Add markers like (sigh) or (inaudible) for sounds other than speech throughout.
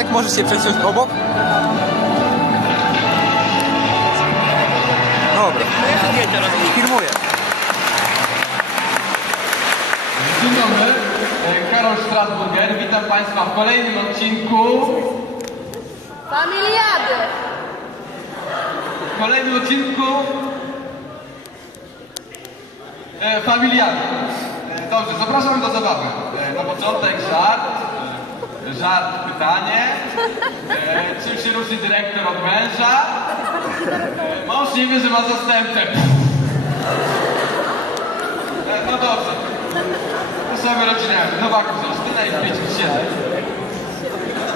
Marek, możesz się przesiąść obok? Dobra. Filmuję. Dzień dobry, Karol Strasburger, witam Państwa w kolejnym odcinku, Familiady! w kolejnym odcinku e, Familiady. E, dobrze, zapraszam do zabawy. E, na początek żart, żart pytanie, e, czym się różni dyrektor od męża? E, mąż nie wie, że ma zastępcę. E, no dobrze. Same rodzinami. Nowaków, Justyna i Kwieciu, siedzę.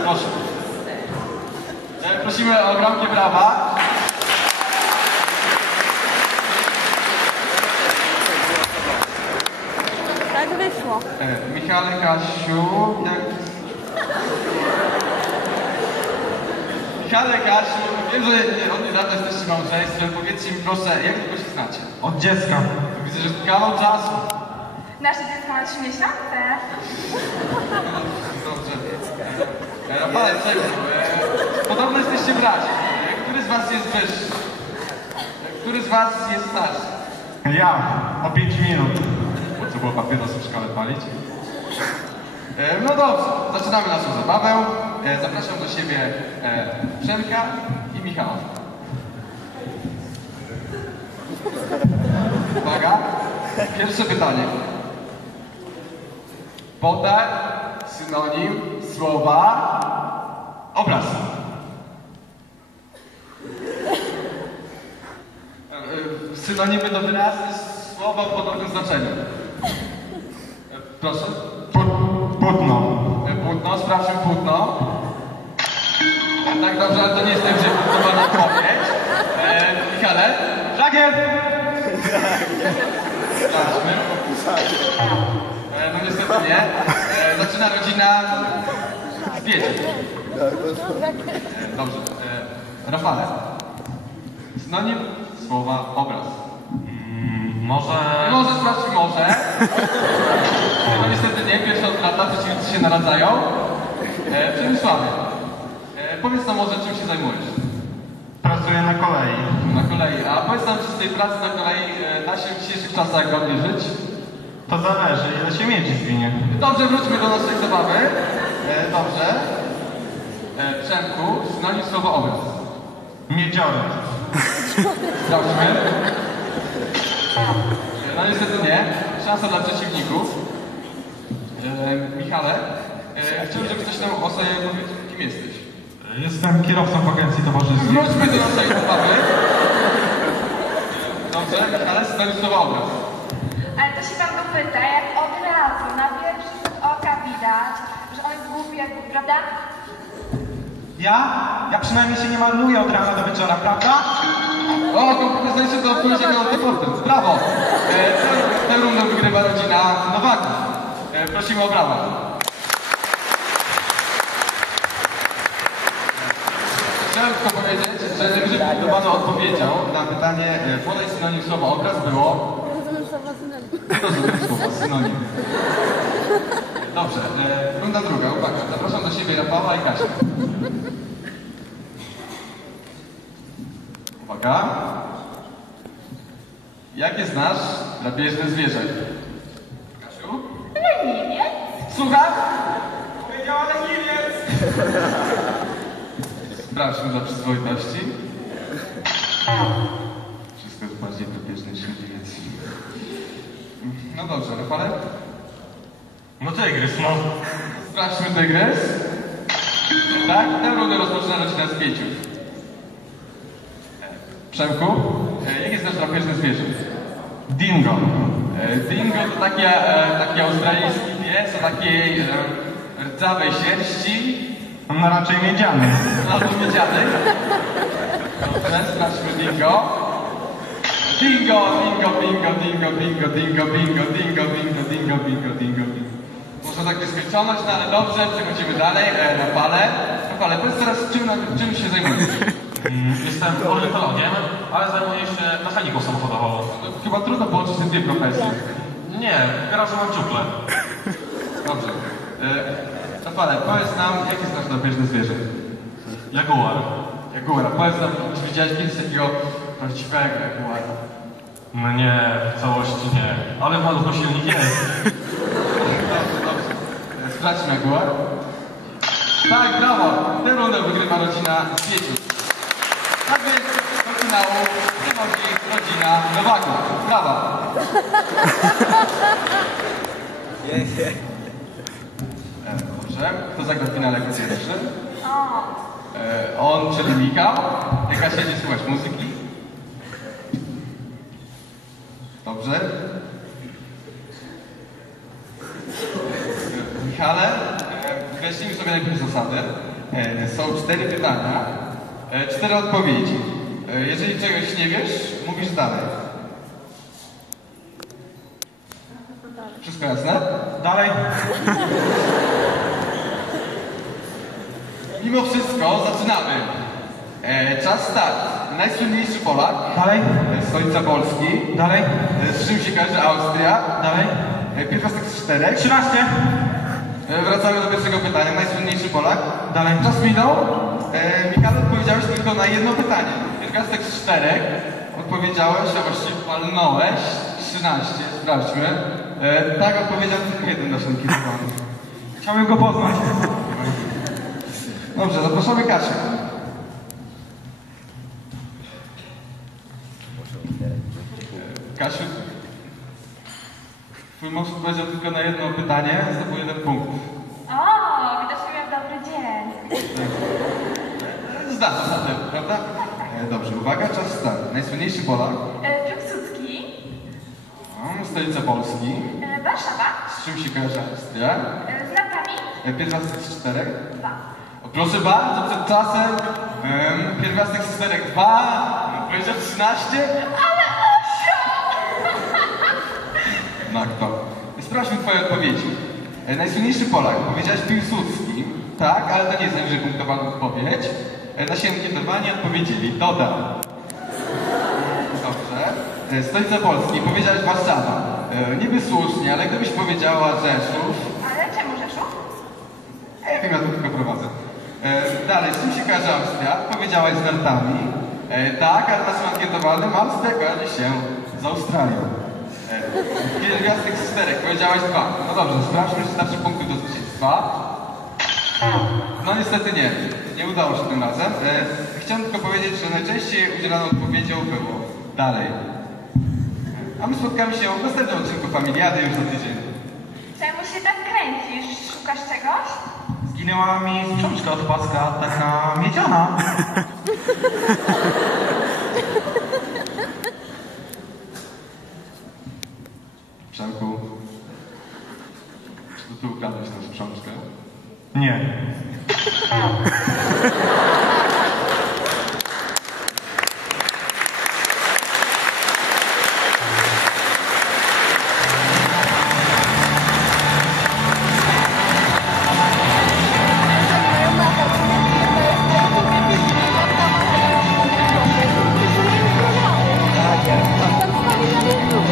Proszę. E, Prosimy o gromkie brawa. Tak wyszło. E, Michale, Kasiu, jak... Michale, Kasiu, wiem, że nie, od niedawna jesteście małżeństwem. Powiedzcie mi proszę, jak długo się znacie? Od dziecka. Widzę, że kawał czasu. Nasze dziecko ma 3 miesiące. Dobrze. Rafale, czego? Podobno jesteście braci. Który z was jest wyższy? Który z was jest starszy? Ja. O 5 minut. Po co było papierosy w szkole palić? E, No dobrze, zaczynamy naszą zabawę. E, Zapraszam do siebie e, Przemka i Michała. Uwaga, pierwsze pytanie. Podaj synonim słowa obraz. Synonimy do wyrazy słowa o podobnym znaczeniu. Proszę. E, Płótno, sprawdźmy płótno. Tak dobrze, ale to nie jest najwyżej punktowana odpowiedź. E, Michale? Żagiel! Sprawdźmy. E, no niestety nie. E, zaczyna rodzina Wiedzie. E, dobrze. E, Rafale. Synonim słowa obraz. Może... Może sprawdźmy może. No niestety nie, pierwsza odplata, przeciwnicy się naradzają. E, Przemysławie, e, powiedz nam może czym się zajmujesz Pracuję na kolei. na kolei. A powiedz nam, czy z tej pracy na kolei e, da się w dzisiejszych czasach godnie żyć? To zależy, ile się miedzi zwinie. Dobrze, wróćmy do naszej zabawy. E, dobrze. E, Przemku, synonim słowa obraz. Miedziory. Sprawdźmy. No niestety nie. Szansa dla przeciwników. E, Michale, e, chciałbym, żebyś coś nam o sobie powiedział, kim jesteś. Jestem kierowcą w agencji towarzyskiej. Wróćmy do naszej zabawy. Dobrze, Michale, słowa obraz. Ale to się tam dopyta, jak od razu, na pierwszy rzut oka widać, że on jest głupi jak głupi, prawda? Ja? Ja przynajmniej się nie maluję od rana do wieczora, prawda? O, kompetencje to odpowiedziemy na deportem. Brawo! E, tę- rundę wygrywa rodzina Nowaków. E, prosimy o brawa. Chciałem tylko powiedzieć, że najwyżej punktowaną odpowiedzią na pytanie e, podaj synonim słowa obraz było rozumiem słowa synonim. Dobrze, e, runda druga, uwaga. Zapraszam do siebie Rafała i Kasia. Uwaga. Jakie znasz drapieżne zwierzę? Kasiu? Leniwiec. Słucham? Powiedziała leniwiec! Sprawdźmy dla przyzwoitości. Wszystko jest bardziej drapieżne niż leniwiec. No dobrze, Rafale? No tygrys, no. Sprawdźmy tygrys. Tak? Tę rundę rozpoczyna rodzina z pięciu. Przemku, e, jakie znasz drapieżne zwierzę? Dingo. E, Dingo to takie, e, taki australijski pies o takiej e, rdzawej sierści, No raczej miedziany. albo miedzianej. Dobrze, sprawdźmy Dingo. Dingo, dingo, bingo, dingo, bingo, dingo, bingo, dingo, bingo, dingo, bingo, dingo, bingo. Można tak nieskończoność, no ale dobrze, przechodzimy dalej. E, Rafale. Rafale, powiedz teraz, czym, czym się zajmujesz? (laughs) Jestem ornitologiem, ale zajmuję się mechaniką samochodową. Chyba trudno połączyć te dwie profesje. Nie, garażu mam dziuplę. (laughs) Dobrze. E, Napale, powiedz nam, jakie znasz drapieżne zwierzę? Jaguar. Jaguara. Powiedz nam, czy widziałeś kiedyś takiego prawdziwego jaguara? No nie, w całości nie. Ale malucho silnik jest. Dobrze, dobrze. E, Sprawdźmy jaguar. Tak, brawo! Tę rundę wygrywa rodzina z. Tak więc do finału wychodzi rodzina Nowaków. Brawa! (laughs) E, Dobrze. Kto zagra w finale jako pierwszy? E, On, czyli Michał. Jaka siedzi słuchać muzyki? Dobrze. E, Michale, e, wyjaśnijmy sobie najpierw zasady. E, Są cztery pytania, cztery odpowiedzi. E, Jeżeli czegoś nie wiesz, mówisz dalej. Wszystko jasne? Dalej. (laughs) Mimo wszystko zaczynamy. E, czas start. Najsłynniejszy Polak, Dalej. e, stolica Polski, Dalej. e, z czym się kojarzy Austria, Dalej. e, pierwiastek z czterech. 13. E, wracamy do pierwszego pytania. Najsłynniejszy Polak. Dalej. Czas minął. E, Michał, odpowiedziałeś tylko na jedno pytanie. Pierwiastek z czterech. Odpowiedziałeś, a właściwie palnąłeś. 13, sprawdźmy. E, tak, odpowiedział tylko jeden nasz ankietowany. Chciałbym go poznać. Dobrze, zapraszamy Kasię. Kasiu, mąż odpowiedział tylko na jedno pytanie, zdobył jeden punkt. o, widocznie miał dobry dzień. Zda zasady, prawda? E, Dobrze, uwaga, czas start. Najsłynniejszy Polak, E, Piłsudski, stolica Polski, e, Warszawa, z czym się kojarzy Austria, z lampami, e, pierwiastek z czterech. dwa. O, Proszę bardzo, przed czasem em, pierwiastek z czterech dwa, powiedział 13. Ale osio! No kto? Sprawdźmy twoje odpowiedzi. E, Najsłynniejszy Polak, powiedziałeś Piłsudski, tak, ale to nie jest najwyżej punktowana odpowiedź. E, Nasi ankietowani odpowiedzieli Doda. Dobrze. E, Stolica Polski, powiedziałeś Warszawa. E, Niby słusznie, ale gdybyś powiedziała Rzeszów, Ale czemu Rzeszów? ja wiem, ja to tylko prowadzę. E, Dalej, z czym się kojarzy Austria? Powiedziałaś z nartami. E, tak, ale naszym ankietowanym Austria kojarzy się z Australią. E, Pierwiastek z czterech, powiedziałaś dwa. No dobrze, sprawdźmy, czy starczy punkty do zwycięstwa. No niestety nie. Nie udało się tym razem. E, chciałem tylko powiedzieć, że najczęściej udzielaną odpowiedzią było dalej. A my spotkamy się w następnym odcinku Familiady już za tydzień. Czemu się tak kręcisz? Szukasz czegoś? Zginęła mi sprzączka od paska, taka miedziana. (laughs) Przemku, czy to ty ukradłeś tę sprzączkę? Nie. (laughs)